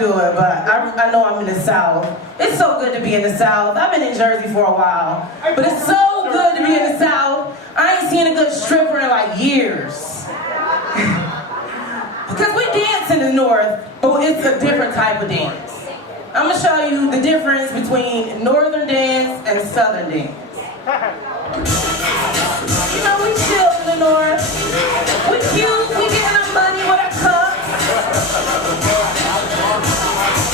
do it, but I know I'm in the South. It's so good to be in the South. I've been in Jersey for a while, but it's so good to be in the South. I ain't seen a good stripper in like years. Because we dance in the North, but it's a different type of dance. I'm gonna show you the difference between Northern dance and Southern dance. You know, we chill in the North. We cute, we getting our money with our cups.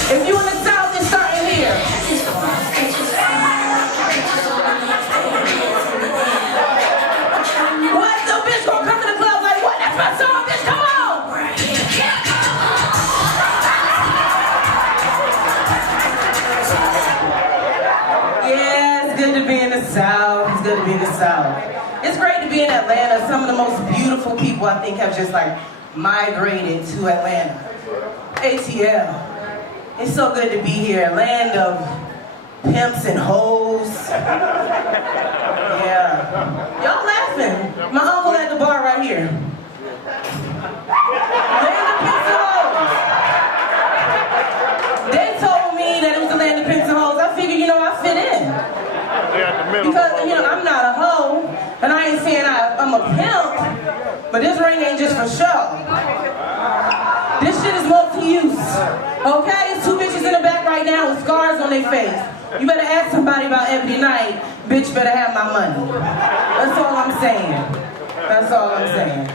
If you in the South, it's starting here. What? The bitch gonna come to the club like, what? That's my song, bitch, come on! Yeah, it's good to be in the South. It's good to be in the South. It's great to be in Atlanta. Some of the most beautiful people I think have just like migrated to Atlanta. ATL. It's so good to be here. Land of pimps and hoes. Yeah. Y'all laughing. My uncle at the bar right here. Land of pimps and hoes. They told me that it was the land of pimps and hoes. I figured, you know, I fit in. Because, you know, I'm not a hoe, and I ain't saying I'm a pimp, but this ring ain't just for show. This shit is multi-use, okay? It's two bitches in the back right now with scars on their face. You better ask somebody about Ebony Knight, bitch better have my money. That's all I'm saying. That's all I'm saying.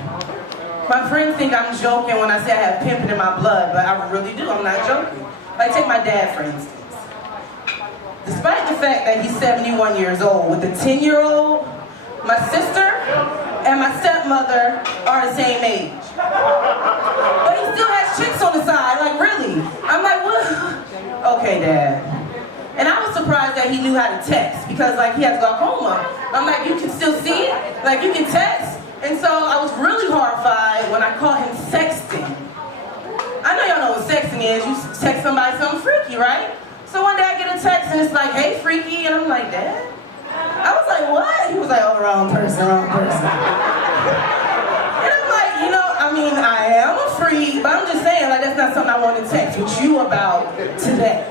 My friends think I'm joking when I say I have pimping in my blood, but I really do, I'm not joking. Like, take my dad, for instance. Despite the fact that he's 71 years old, with a 10-year-old, my sister and my stepmother are the same age. But he still has chicks on the side, like really. I'm like, what? Okay, Dad. And I was surprised that he knew how to text, because like he has glaucoma. I'm like, you can still see it? Like you can text? And so I was really horrified when I caught him sexting. I know y'all know what sexting is. You text somebody something freaky, right? So one day I get a text and it's like, hey, freaky, and I'm like, Dad? I was like, what? He was like, oh, wrong person, wrong person. And I'm like, you know, I mean, I am a freak, but I'm just saying, like, that's not something I want to text with you about today.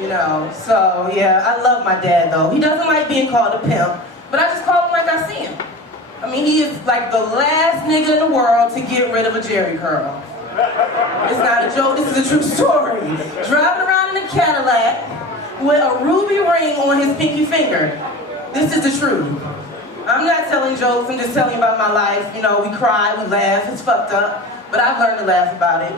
You know, so yeah, I love my dad though. He doesn't like being called a pimp, but I just call him like I see him. I mean, he is like the last nigga in the world to get rid of a Jerry curl. It's not a joke, this is a true story. Driving around in a Cadillac with a ruby ring on his pinky finger. This is the truth. I'm not telling jokes, I'm just telling you about my life. You know, we cry, we laugh, it's fucked up, but I've learned to laugh about it.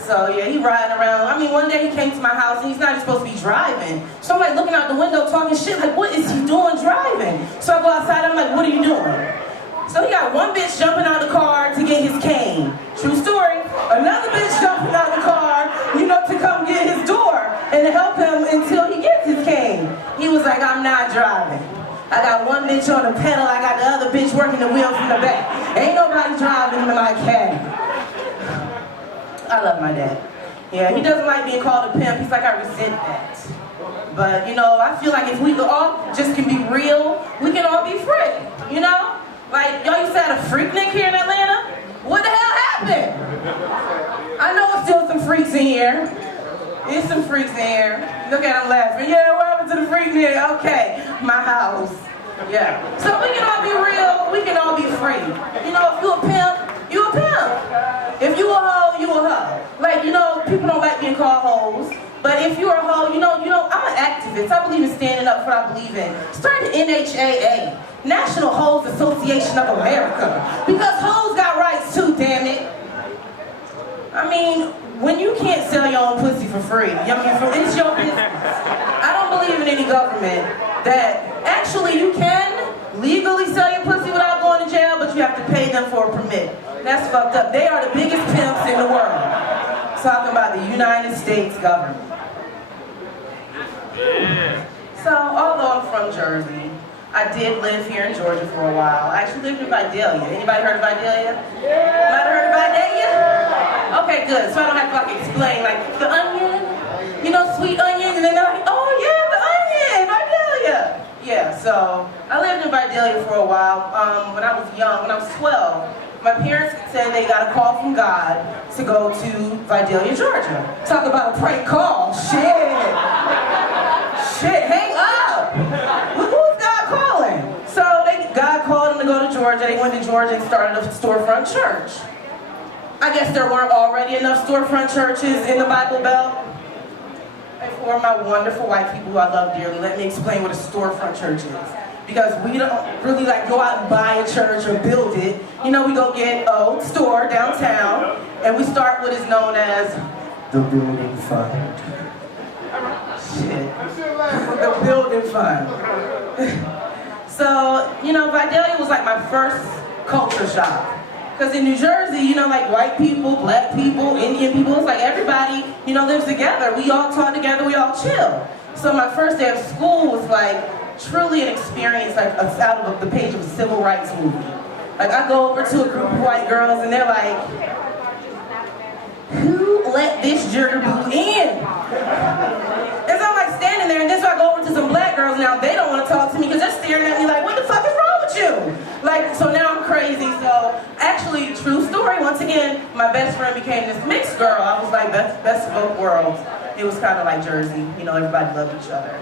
So yeah, he riding around. I mean, one day he came to my house and he's not even supposed to be driving. So I'm like looking out the window talking shit, like what is he doing driving? So I go outside, I'm like, what are you doing? So he got one bitch jumping out the car to get his cane. True story. Another bitch jumping out the car, you know, to come get his door and to help him until he gets his cane. He was like, I'm not driving. I got one bitch on the pedal, I got the other bitch working the wheel from the back. Ain't nobody driving in my caddy. I love my dad. Yeah, he doesn't like being called a pimp. He's like, I resent that. But, you know, I feel like if we all just can be real, we can all be free, you know? Like, y'all used to have a Freaknik here in Atlanta? What the hell happened? I know it's still some freaks in here. There's some freaks in here. Look at them laughing. Yeah, what happened to the Freaknik? Okay, my house. Yeah. So we can all be real, we can all be free. You know, if you a pimp, you a pimp. If you a hoe, you a hoe. Like, you know, people don't like being called hoes. But if you're a hoe, you know, I'm an activist. I believe in standing up for what I believe in. Start the NHAA, National Hoes Association of America. Because hoes got rights too, damn it. I mean, when you can't sell your own pussy for free, I mean, it's your business. I don't believe in any government that actually you can legally sell your pussy without going to jail, but you have to pay them for a permit. That's fucked up. They are the biggest pimps in the world. Talking about the United States government. So, although I'm from Jersey, I did live here in Georgia for a while. I actually lived in Vidalia. Anybody heard of Vidalia? Yeah. Might have heard of Vidalia? Okay, good. So I don't have to like explain like the onion, you know, sweet onion, and then they're like, oh yeah, the onion, Vidalia. Yeah, so I lived in Vidalia for a while. When I was young, when I was 12, my parents said they got a call from God to go to Vidalia, Georgia. Talk about a prank call. Shit. Shit, hang up. Who's God calling? So God called them to go to Georgia. They went to Georgia and started a storefront church. I guess there weren't already enough storefront churches in the Bible Belt. And for my wonderful white people who I love dearly, let me explain what a storefront church is. Because we don't really like go out and buy a church or build it. You know, we go get a store downtown and we start what is known as the building fund. Shit. The building fund. So, you know, Vidalia was like my first culture shock. Because in New Jersey, you know, like white people, black people, Indian people, it's like everybody, you know, lives together. We all talk together, we all chill. So my first day of school was like truly an experience like out of the page of a civil rights movie. Like I go over to a group of white girls and they're like, who let this jerkaboo in? And so I'm like standing there and then so I go over to some black girls now, they don't want to talk to me because they're staring at me like, what the fuck is wrong with you? Like, so now I'm crazy. So actually, true story, once again, my best friend became this mixed girl. I was like best of both worlds. It was kind of like Jersey, you know, everybody loved each other.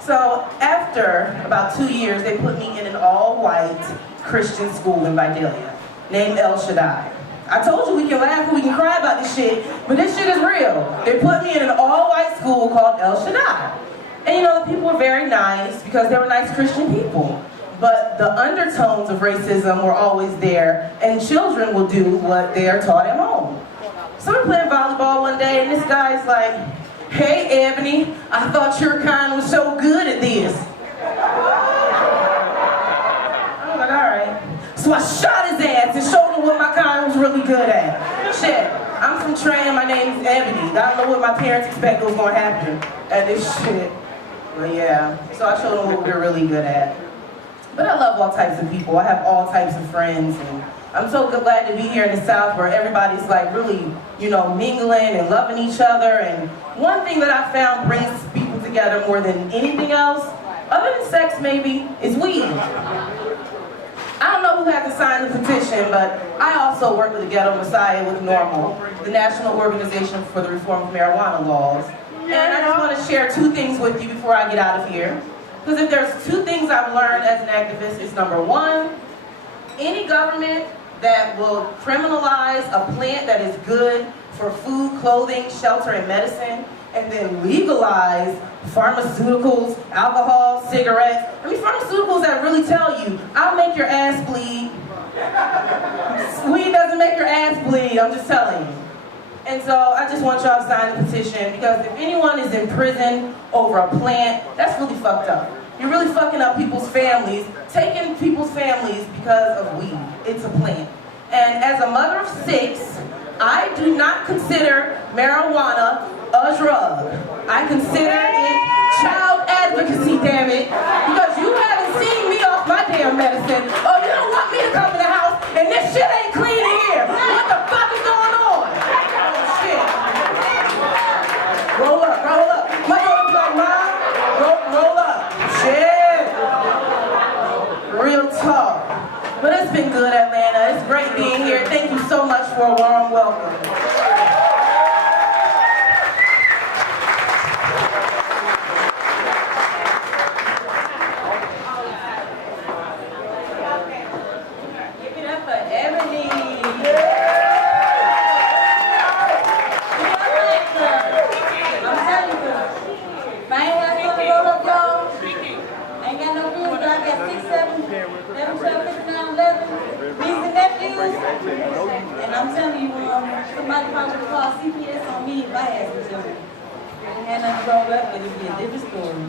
So after about 2 years, they put me in an all-white Christian school in Vidalia named El Shaddai. I told you we can laugh and we can cry about this shit, but this shit is real. They put me in an all-white school called El Shaddai. And you know, the people were very nice because they were nice Christian people. But the undertones of racism were always there, and children will do what they are taught at home. So we're playing volleyball one day, and this guy's like, hey, Ebony, I thought your kind was so good at this. I'm like, all right. So I shot his ass and showed him what my kind was really good at. Shit, I'm from Trey and my name's Ebony. I don't know what my parents expected was going to happen at this shit. But yeah, so I showed them what we were really good at. But I love all types of people. I have all types of friends, and I'm so glad to be here in the South where everybody's like really, you know, mingling and loving each other. And one thing that I found brings people together more than anything else, other than sex maybe, is weed. I don't know who had to sign the petition, but I also work with the Ghetto Messiah with NORML, the National Organization for the Reform of Marijuana Laws. And I just want to share 2 things with you before I get out of here. Because if there's 2 things I've learned as an activist, it's number 1, any government that will criminalize a plant that is good for food, clothing, shelter, and medicine, and then legalize pharmaceuticals, alcohol, cigarettes. I mean, pharmaceuticals that really tell you, I'll make your ass bleed. Weed doesn't make your ass bleed, I'm just telling you. And so I just want y'all to sign the petition because if anyone is in prison over a plant, that's really fucked up. You're really fucking up people's families, taking people's families because of weed. It's a plant. And as a mother of 6, I do not consider marijuana a drug. I consider it child advocacy, damn it, because you haven't seen me off my damn medicine, or you don't want me to come in the house and this shit ain't clean in here. What the fuck is going on? Roll up, roll up. My daughter's like, Mom, roll up. Shit. Real talk. But it's been good, Atlanta. It's great being here. Thank you so much for a warm welcome. Give it up for Ebony. And I'm telling you, somebody probably would call CPS on me if I had some children. And I grow up, but it'd be a different story.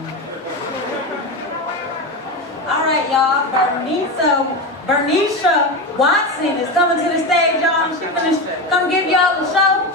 All right, y'all. Bernicia Watson is coming to the stage, y'all. She's gonna come give y'all the show.